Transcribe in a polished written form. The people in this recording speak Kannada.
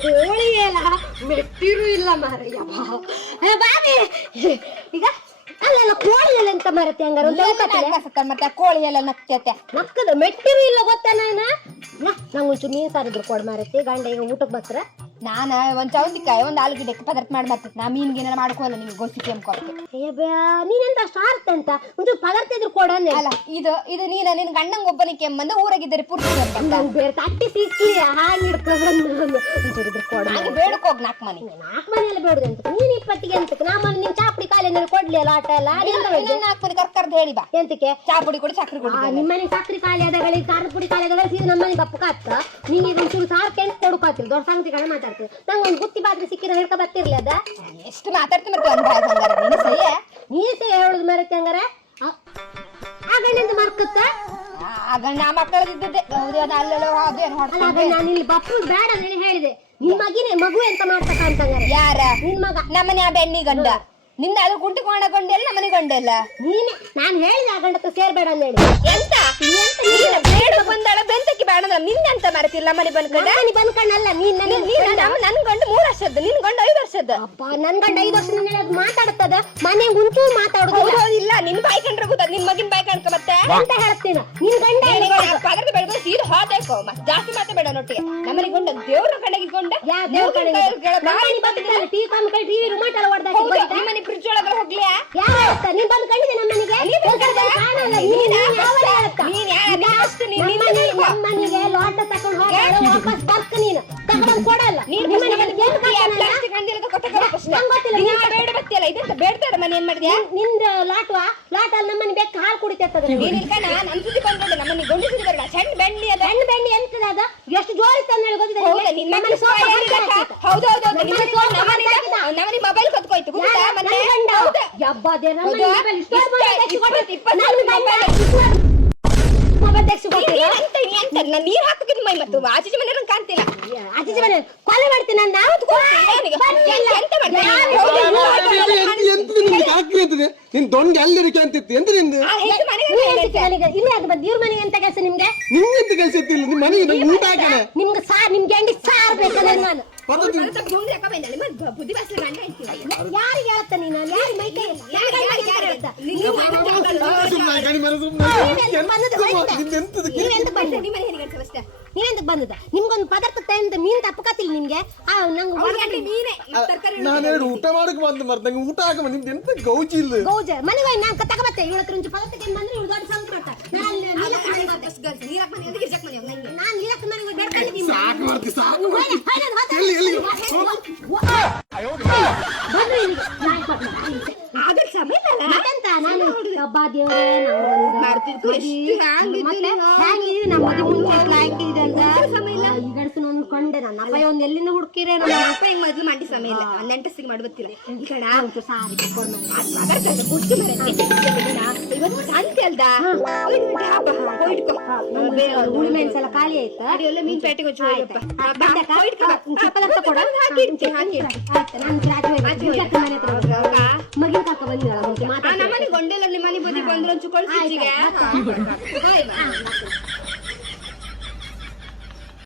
ಕೋಳಿ ಎಲ್ಲ ಮೆಟ್ಟಿರು ಇಲ್ಲ ಮಾರಯ್ಯ ಬಾಬಿ ಈಗ ಅಲ್ಲೆಲ್ಲ ಕೋಳಿ ಎಲ್ಲ ಎಂತ ಮಾರತ್ತೆ ಹಂಗಾರ ಮತ್ತೆ ಕೋಳಿ ಎಲ್ಲ ನಕ್ತೈತೆ ನಕ್ಕದ ಮೆಟ್ಟಿರು ಇಲ್ಲ ಗೊತ್ತಾ ನಾನ ನಂಗೊಂಚೂರು ನೀರ್ ಸಾರಿದ್ರು ಕೊಡ್ ಮಾರತ್ತೆ ಗಂಡ ಈಗ ಊಟಕ್ಕೆ ಬರ್ತಾರ ನಾನ ಒಂದ್ ಚೌಂತಿಕಾಯಿ ಒಂದ್ ಆಲೂಗಡ್ಡೆ ಪದಾರ್ಥ ಮಾಡಿ ಬರ್ತೈತೆ ನಾ ಮೀನ್ಗೇನ ಮಾಡ್ಕೋಲ್ಲ ನಿಮ್ಗೆ ಗೊತ್ತಿಗೆ ಅನ್ಕೊಳಕ್ಕೆ ನೀನೆಂತ ಅಷ್ಟು ಆರ್ತೆ ಅಂತ ಒಂಚೂರು ಪದಾರ್ಥ ಇದ್ರು ಕೊಡ ಅಲ್ಲ ಇದು ನೀನ ನಿನ್ ಗಂಡಂಗ ಒಬ್ಬನಿಗೆ ಎಂಬಂದ ಊರಾಗಿದ್ದಾರೆ ಪೂರ್ತಿ ಬೇರೆ ತಟ್ಟಿ ಸಿಕ್ಕಿ ಹಾಗೆ ಇದ್ರು ಕೊಡ ಬೇಡಕೋಗ್ ನಾಲ್ಕು ಮನೆಯಲ್ಲಿ ಬೇಡುದು ಅಂತ ನೀನ್ ಇಪ್ಪತ್ತಿಗೆ ಅಂತಕ್ಕೆ ನಾ ಮನೆ ನಿನ್ ಚಾಪುಡಿ ಕಾಲಿನ ಕೊಡ್ಲಿ ಅಲ್ಲ ಆಟ ಎಲ್ಲ ನಾಲ್ಕು ಮನೆ ಕರ್ಕರ್ದು ಹೇಳಿ ಬಾ ಎಂತಕ್ಕೆ ಚಾಪುಡಿ ಕೊಡಿ ಸಕ್ರೆ ಕೊಡಿ ನಿಮ್ಮನೆ ಸಕ್ರಿ ಖಾಲಿ ಆದಗಳಿಗೆ ಖಾರದ ಪುಡಿ ಖಾಲಿ ಆದಾಗ ಸೀದಾ ನಮ್ಮನೆ ದಪ್ಪಕ ಆಗ್ತ ನೀನ್ ಇದೊಂಚೂರು ಸಾರ್ಕೆ ಅಂತ ಕೊಡ್ಕೋತಿಲ್ಲ ದೊಡ್ಡ ಸಂಗತಿಗಳನ್ನ ಮಾತಾಡ್ತೀವಿ ನಂಗೆ ಒಂದು ಗುತ್ತಿ ಬಾದ್ರಿ ಸಿಕ್ಕಿರ ಹೇಳ್ಕೊ ಬರ್ತಿರ್ಲಿ ಅದ ಎಷ್ಟು ಮಾತಾಡ್ತಿ ಮತ್ತೆ ನೀ ಸಹ ಹೇಳುದು ಮರತ್ತೆ ಹಂಗಾರ ಆ ಗಂಡಂದು ಮರ್ಕತ್ತ ಆ ಗಂಡ ಮಕ್ಕಳದಿದ್ದೆ ನಾನು ಇಲ್ಲಿ ಬಪ್ಪು ಬೇಡ ಅಂತ ಹೇಳಿದೆ ನಿನ್ ಮಗಿನೇ ಮಗು ಎಂತ ಮಾಡ್ತಕ್ಕ ಅಂತಂಗಾರೆ ಯಾರ ನಿನ್ ಮಗ ನಮ್ಮನೆ ಆ ಬೆಣ್ಣಿ ಗಂಡ ನಿಂದ ಅದು ಕುಂಟಿ ಕೊಂಡ ಗೊಂಡೆಲ್ಲ ನಮ್ಮನೆ ಗೊಂಡೆಲ್ಲ ನೀನೆ ನಾನು ಹೇಳಿದ ಆ ಗಂಡಕ್ಕೆ ಸೇರ್ಬೇಡ ಅಂತ ಹೇಳಿ ಎಂತ ಬೇಡ ಬಂದಾಳ ಬೆಂತಕ್ಕೆ ಬೇಡ ನಿಂದೆಂತ ಮರತಿಲ್ಲ ಮನೆ ಬಂದ್ಕೊಂಡ ಮನೆ ಬಂದ್ಕೊಂಡಲ್ಲ ನೀನ್ ನನ್ ಗಂಡ 3 ವರ್ಷದ್ದು ನಿನ್ ಗಂಡ 5 ವರ್ಷದ್ದು ಅಪ್ಪ ನನ್ ಗಂಡ 5 ವರ್ಷದಿಂದ ಅದು ಮಾತಾಡುತ್ತದ ಮನೆ ಗುಂಟು ಮಾತಾಡುದು ಇಲ್ಲ ನಿನ್ ಬಾಯಿ ಕಂಡ್ರೆ ಗೊತ್ತ ನಿನ್ ಮಗಿನ ಬಾಯಿ ಕಣ್ಕ ಮತ್ತೆ ಅಂತ ಹೇಳ್ತೀನಿ ನಿನ್ ಗಂಡ ಪದರದ ಬೆಳಗ್ಗೆ ಸೀದಾ ಹೋದೇಕೋ ಮತ್ತೆ ಜಾಸ್ತಿ ಮಾತಾಡಬೇಡ ನೊಟ್ಟಿಗೆ ನಮ್ಮನೆ ಗೊಂಡ ದೇವ್ರ ಕಡೆಗಿಕೊಂಡ ಟಿವಿ ಕೈ ಟಿವಿ ರಿಮೋಟ್ ಎಲ್ಲ ಹೊಡೆದ ನಿಮ್ಮನೆ ಫ್ರಿಡ್ಜ್ ಒಳಗೆ ಹೋಗ್ಲಿ ಯಾರು ಹೇಳ್ತಾ ನೀನ್ ಬಂದು ಕಂಡಿದೆ ನಮ್ಮನಿಗೆ ಲೋಟ ತಕೊಂಡು ಹೋಗಿ ವಾಪಸ್ ಬರ್ಕ ನೀನು ತಗೊಂಡು ಕೊಡಲ್ಲ ಬೇಡ್ತಾರ ಮನೆ ಏನ್ ಮಾಡಿದ್ಯಾ ನಿಂದ ಲಾಟ್ವಾ ಲಾಟ ಅಲ್ಲಿ ನಮ್ಮನೆ ಬೇಕು ಹಾಲು ಕುಡಿತದ ನನ್ ಸುದ್ದಿ ಬಂದ್ಬಿಟ್ಟು ನಮ್ಮನೆ ಗೊಂಡಿಸಿದ ಬರಲ್ಲ ಸಣ್ಣ ಬೆಣ್ಣಿ ಅದ ಹೆಣ್ಣು ಬೆಣ್ಣಿ ಎಂತದ ಅದು ಎಷ್ಟು ಜೋರಿ ತಂದೇಳಿ ನಮ್ಮನೆ ಮೊಬೈಲ್ ಕತ್ಕೋಯ್ತು ನೀರ್ ಹಾಕಿದ್ ಮೈ ಮತ್ತು ಆಚೆ ಮನೆ ಕಾಣ್ತಿಲ್ಲ ಆಚೆ ಮನೆ ಕೊಲೆ ಮಾಡ್ತೀನಿ ನಿನ್ ದೊಂಡ್ ಎಲ್ಲರಿಕೆ ಅಂತಿತ್ತು ಎಂತ ನಿಂದು ಇಲ್ಲಿ ಅದು ದೇವ್ರ ಮನೆಗೆ ಎಂತ ಕೆಲಸ ನಿಮ್ಗೆ ನಿಮ್ಗೆಂತ ಕೆಲಸ ಇತ್ತಿಲ್ಲ ನಿಮ್ ಮನೆಗೆ ಊಟ ಹಾಕೋಣ ನಿಮ್ಗೆ ನಿಮ್ಗೆ ಅಂಡಿ ಸಾರ್ ಬೇಕಾದ್ರೆ ನಾನು ಬುದ್ಧಿ ಬಾಸ್ಲ ಯಾರಿಗೆ ಹೇಳತ್ತ ನೀನು ಯಾರು ಮೈ ಕೈ ನೀವೆಂತ ಬಂದದ ನಿಮ್ಗೊಂದು ಪದಾರ್ಥ ತಂದ ಮೀನ್ ತಪ್ಪಕತ್ತಿಲ್ಲ ನಿಮ್ಗೆ ನಾನು ಎರಡು ಊಟ ಮಾಡಕ್ ಬಂದು ಮರ್ದಂಗೆ ಊಟ ಹಾಕ ನಿಮ್ದು ಎಂತ ಗೌಜಿ ಇಲ್ಲ ಗೌಜ ಮನೆಗೆ ನಾನು ತಗಬತ್ತೆ ಇವಳ ಹತ್ರ ಒಂದು ಪದಾರ್ಥ ಬಂದ್ರೆ ಇವಳು ದೊಡ್ಡ ಸಂಕಟ ನಾನು ನೀಲಕ್ಕ ಮನೆಗೆ ಬೇಡ್ಕೊಂಡಿದ್ದೀನಿ ಸಾಕು ಮಾಡ್ತಿ ಸಾಕು ಮತ್ತೆಂತ ನಾನು ಹಬ್ಬ ದೇವರೇ ಈ ಗಡಸು ಕೊಂಡೆ ನನ್ನ ಅಪ್ಪ ಒಂದು ಎಲ್ಲಿಂದ ಹುಡುಕಿರೇ ನಮ್ಮ ಅಪ್ಪ ಹಿಂಗ್ ಮೊದ್ಲು ಮಂಡಿ ಸಮಯ ಇಲ್ಲ ನೆಂಟಸ್ಸಿಗೆ ಮಾಡ್ಬತ್ತಿಲ್ಲ ಈ ಕಡೆ ಸಾರಿ ಇವತ್ತು ಸಂತೆ ಅಲ್ದ ಹುಳಿ ಮೆಣಸೆಲ್ಲ ಖಾಲಿ ಆಯ್ತಾ ಎಲ್ಲ ಮೀನ್ ಪೇಟೆಗೆ ಮಗಿನ ಕಾಕ ಬಂದಿದ್ದಾಳ ನಮ್ಮನೆ ಗೊಂಡೆಲ್ಲ ನಿಮ್ಮನೆ ಬದಿ ಬಂದ್ರು ಕಳ್ಸಿ